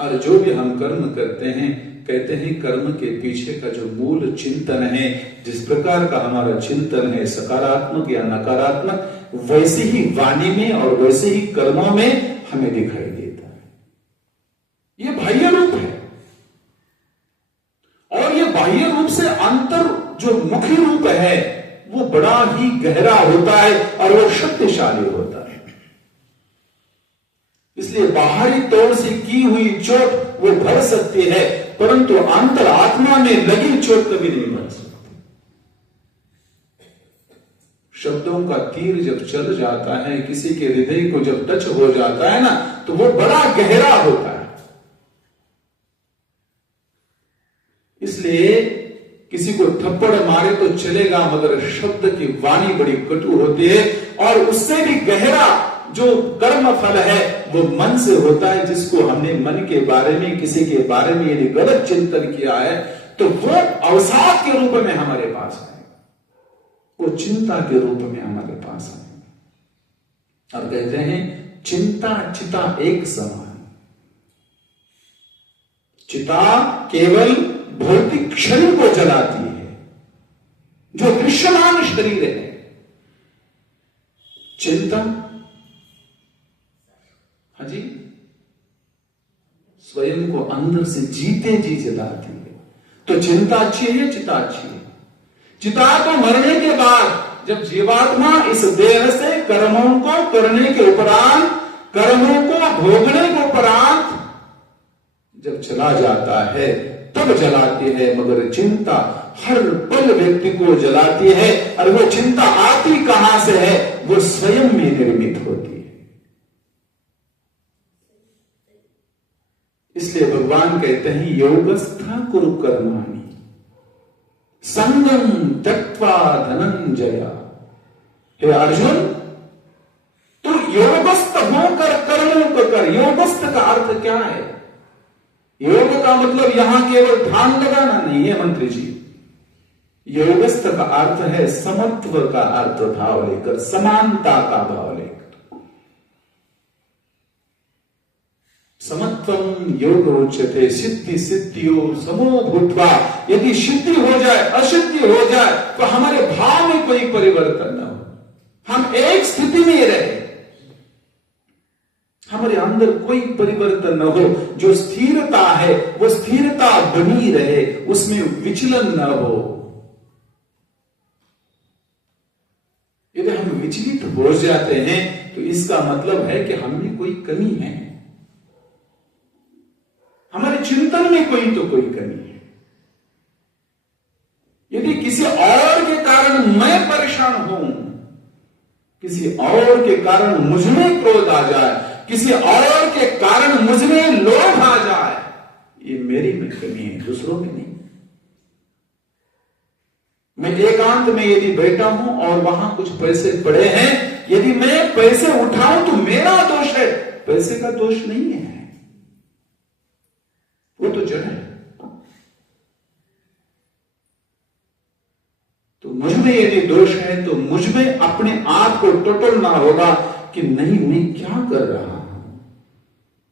और जो भी हम कर्म करते हैं, कहते हैं कर्म के पीछे का जो मूल चिंतन है, जिस प्रकार का हमारा चिंतन है सकारात्मक या नकारात्मक, वैसे ही वाणी में और वैसे ही कर्मों में हमें दिखाई देता है। ये बाह्य रूप है, और ये बाह्य रूप से अंतर जो मुख्य रूप है वो बड़ा ही गहरा होता है और वो शक्तिशाली होता है। इसलिए बाहरी तौर से की हुई चोट वो भर सकती है, परंतु अंतर आत्मा में लगी चोट कभी नहीं भर सकती। शब्दों का तीर जब चल जाता है, किसी के हृदय को जब टच हो जाता है ना, तो वो बड़ा गहरा होता है। इसलिए किसी को थप्पड़ मारे तो चलेगा, मगर शब्द की वाणी बड़ी कटु होती है, और उससे भी गहरा जो कर्म फल है वो मन से होता है। जिसको हमने मन के बारे में, किसी के बारे में यदि गलत चिंतन किया है, तो वो अवसाद के रूप में हमारे पास है, वो चिंता के रूप में हमारे पास है। अब कहते हैं चिंता चिता एक समान। चिता केवल भौतिक शरीर को जलाती है, जो दृश्यमान शरीर है। चिंता, हाँ जी, स्वयं को अंदर से जीते जी जलाती है। तो चिंता अच्छी है या चिता अच्छी है? चिता तो मरने के बाद, जब जीवात्मा इस देह से कर्मों को करने के उपरांत, कर्मों को भोगने के उपरांत जब चला जाता है तब जलाती है, मगर चिंता हर पल व्यक्ति को जलाती है। और वो चिंता आती कहां से है? वो स्वयं में निर्मित होती है। इसलिए भगवान कहते हैं योगस्था कुरु कर्माणि संगम त्यक्त्वा धनंजय। हे अर्जुन, तो योगस्थ होकर कर्मों को कर। योगस्थ का अर्थ क्या है? योग का मतलब यहां केवल ध्यान लगाना नहीं है मंत्री जी। योगस्थ का अर्थ है समत्व का अर्थ भाव लेकर, समानता का भाव लेकर। समत्वम योग उच्यते सिद्धि सिद्धियों समो भूत्वा। यदि सिद्धि हो जाए, असिद्धि हो जाए, तो हमारे भाव में कोई परिवर्तन न हो, हम एक स्थिति में रहे, हमारे अंदर कोई परिवर्तन न हो। जो स्थिरता है वो स्थिरता बनी रहे, उसमें विचलन न हो। यदि हम विचलित हो जाते हैं तो इसका मतलब है कि हम में कोई कमी है, हमारे चिंतन में कोई तो कोई कमी है। यदि किसी और के कारण मैं परेशान हूं, किसी और के कारण मुझ में क्रोध आ जाए, किसी और के कारण मुझ में लोभ आ जाए, ये मेरी में कमी है, दूसरों में नहीं। मैं एकांत में यदि बैठा हूं और वहां कुछ पैसे पड़े हैं, यदि मैं पैसे उठाऊं तो मेरा दोष है, पैसे का दोष नहीं है, वो तो जड़ है। तो मुझ में यदि दोष है तो मुझ में अपने आप को टटोलना होगा कि नहीं, मैं क्या कर रहा हूं,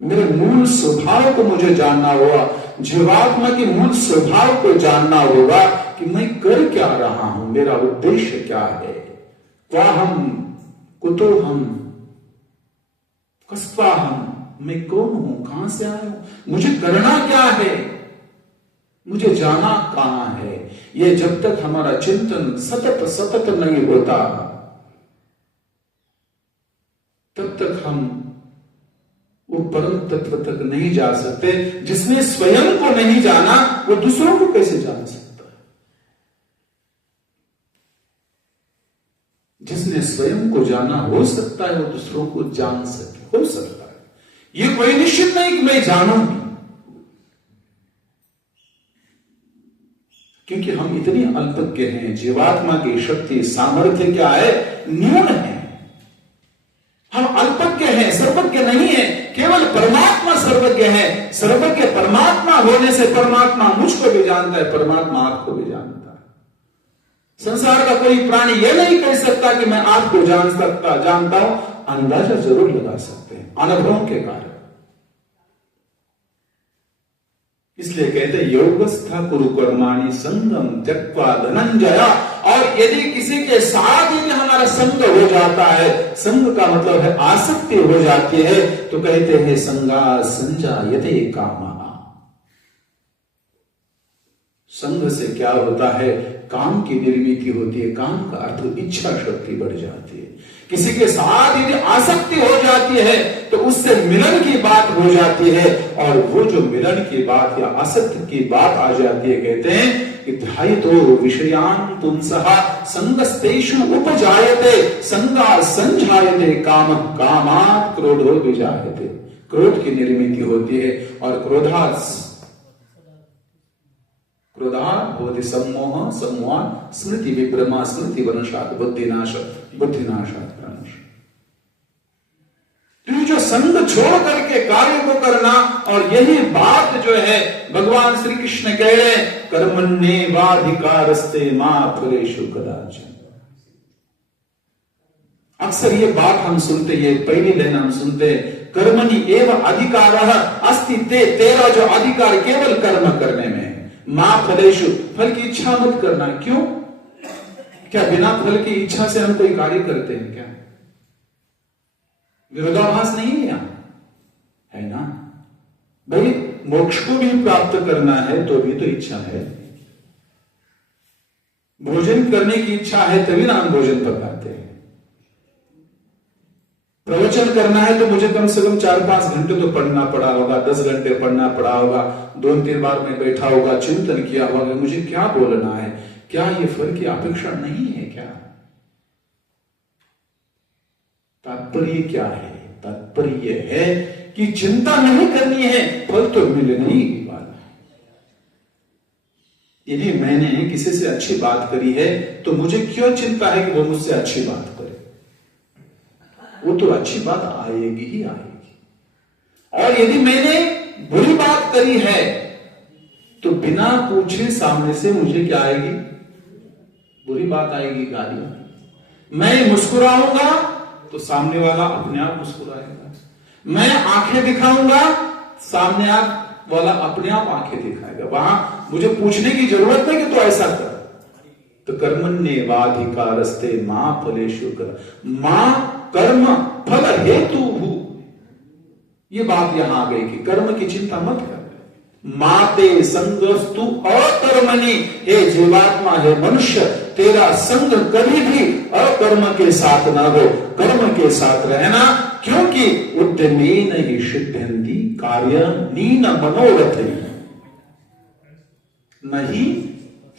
मेरे मूल स्वभाव को मुझे जानना होगा, जीवात्मा के मूल स्वभाव को जानना होगा कि मैं कर क्या रहा हूं, मेरा उद्देश्य क्या है। क्वाहम कुतो हम कस्त्वा हम, मैं कौन हूं, कहां से आया हूं, मुझे करना क्या है, मुझे जाना कहां है। ये जब तक हमारा चिंतन सतत सतत नहीं होता, तब तक हम वो परम तत्व तक नहीं जा सकते। जिसने स्वयं को नहीं जाना वो दूसरों को कैसे जान सकता है? जिसने स्वयं को जाना हो सकता है वो दूसरों को जान सके, हो सकता है। ये कोई निश्चित नहीं कि मैं जानूंगी, क्योंकि हम इतने अल्पज्ञ हैं। जीवात्मा की शक्ति सामर्थ्य क्या है? न्यून है। हम अल्पज्ञ हैं, सर्वज्ञ नहीं है। केवल परमात्मा सर्वज्ञ है। सर्वज्ञ परमात्मा होने से परमात्मा मुझको भी जानता है, परमात्मा आपको भी जानता है। संसार का कोई प्राणी यह नहीं कह सकता कि मैं आपको जानता हूं। अंदाजा जरूर लगा सकते हैं अनुभवों के कारण। इसलिए कहते योगस्था कुरु कर्माणि संगम त्यक्त्वा धनंजय। और यदि किसी के साथ यदि हमारा संग हो जाता है, संग का मतलब है आसक्ति हो जाती है, तो कहते हैं संगा संजायते कामः। संग से क्या होता है, काम की निर्मित होती है। काम का अर्थ इच्छा शक्ति बढ़ जाती है। किसी के साथ यदि आसक्ति हो जाती है तो उससे मिलन की बात हो जाती है, और वो जो मिलन की बात या आसक्ति की बात आ जाती है, कहते हैं कि ध्यायतो विषयान् पुंसः संगस्तेषु उपजायते संगा संजायते काम कामात् क्रोधो विजायते। क्रोध की निर्मित होती है, और क्रोधात् भवति सम्मोह, सम्मोहात् स्मृति विभ्रमा, स्मृति वनशात् बुद्धिनाश, बुद्धिनाशात् प्रणश। तो जो संग छोड़ करके कार्य को करना, और यही बात जो है भगवान श्री कृष्ण कह रहे हैं, कर्मण्येवाधिकारस्ते मा फलेषु कदाचन। अक्सर ये बात हम सुनते, ये पहली लाइन हम सुनते, कर्मणि एव अधिकारः अस्ति ते, तेरा जो अधिकार केवल कर्म करने में, मां फलेषु, फल की इच्छा मत करना। क्यों? क्या बिना फल की इच्छा से हम कोई कार्य करते हैं क्या? विरोधाभास नहीं है यहां, है ना भाई? मोक्ष को भी प्राप्त करना है तो भी तो इच्छा है। भोजन करने की इच्छा है तभी ना हम भोजन पकाते हैं। प्रवचन करना है तो मुझे कम से कम 4-5 घंटे तो पढ़ना पड़ा होगा, 10 घंटे पढ़ना पड़ा होगा, 2-3 बार में बैठा होगा, चिंतन किया होगा मुझे क्या बोलना है। क्या ये फल की अपेक्षा नहीं है क्या? तात्पर्य क्या है? तात्पर्य है कि चिंता नहीं करनी है, फल तो मिलने ही वाला है। यदि मैंने किसी से अच्छी बात करी है तो मुझे क्यों चिंता है कि वो मुझसे अच्छी बात करे? वो तो अच्छी बात आएगी ही आएगी। और यदि मैंने बुरी बात करी है तो बिना पूछे सामने से मुझे क्या आएगी? बुरी बात आएगी, गाली। मैं मुस्कुराऊंगा तो सामने वाला अपने आप मुस्कुराएगा। मैं आंखें दिखाऊंगा, सामने वाला अपने आप आंखें दिखाएगा। वहां मुझे पूछने की जरूरत नहीं कि तो ऐसा कर। तो कर्मण्येवाधिकारस्ते मा फलेषु कर, मां कर्म फल हेतु हु। ये बात यहां आ गई कि कर्म की चिंता मत कर। माते संगस्तु अकर्मणि, हे जीवात्मा, हे मनुष्य, तेरा संग कभी भी अकर्म के साथ ना हो, कर्म के साथ रहना। क्योंकि उद्यमेन ही सिद्ध्यन्ति कार्य नीन मनोरथ नहीं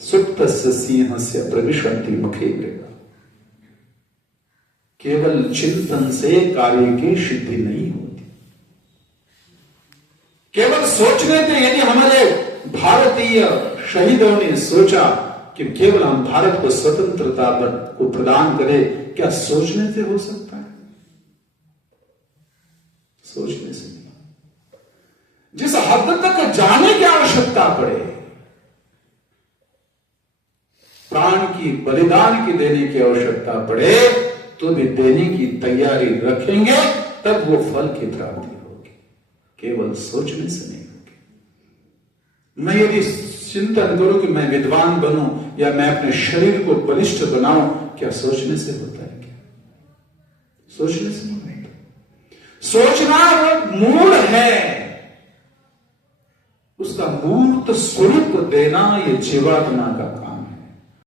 सुप्तस्य सिंहस्य प्रविशन्ति मुखे मृगा। केवल चिंतन से कार्य की सिद्धि नहीं होती। केवल सोचने से, यदि हमारे भारतीय शहीदों ने सोचा कि केवल हम भारत को स्वतंत्रता को प्रदान करें, क्या सोचने से हो सकता है? सोचने से नहीं। जिस हद तक जाने की आवश्यकता पड़े, प्राण की बलिदान की देने की आवश्यकता पड़े, तो भी देने की तैयारी रखेंगे, तब वो फल की प्राप्ति होगी। केवल सोचने से नहीं होगी। मैं यदि चिंतन करूं कि मैं विद्वान बनूं या मैं अपने शरीर को बलिष्ठ बनाऊं, क्या सोचने से होता है? क्या सोचने से नहीं होता। सोचना वो मूड है, उसका मूर्त स्वरूप देना ये जीवात्मा का काम।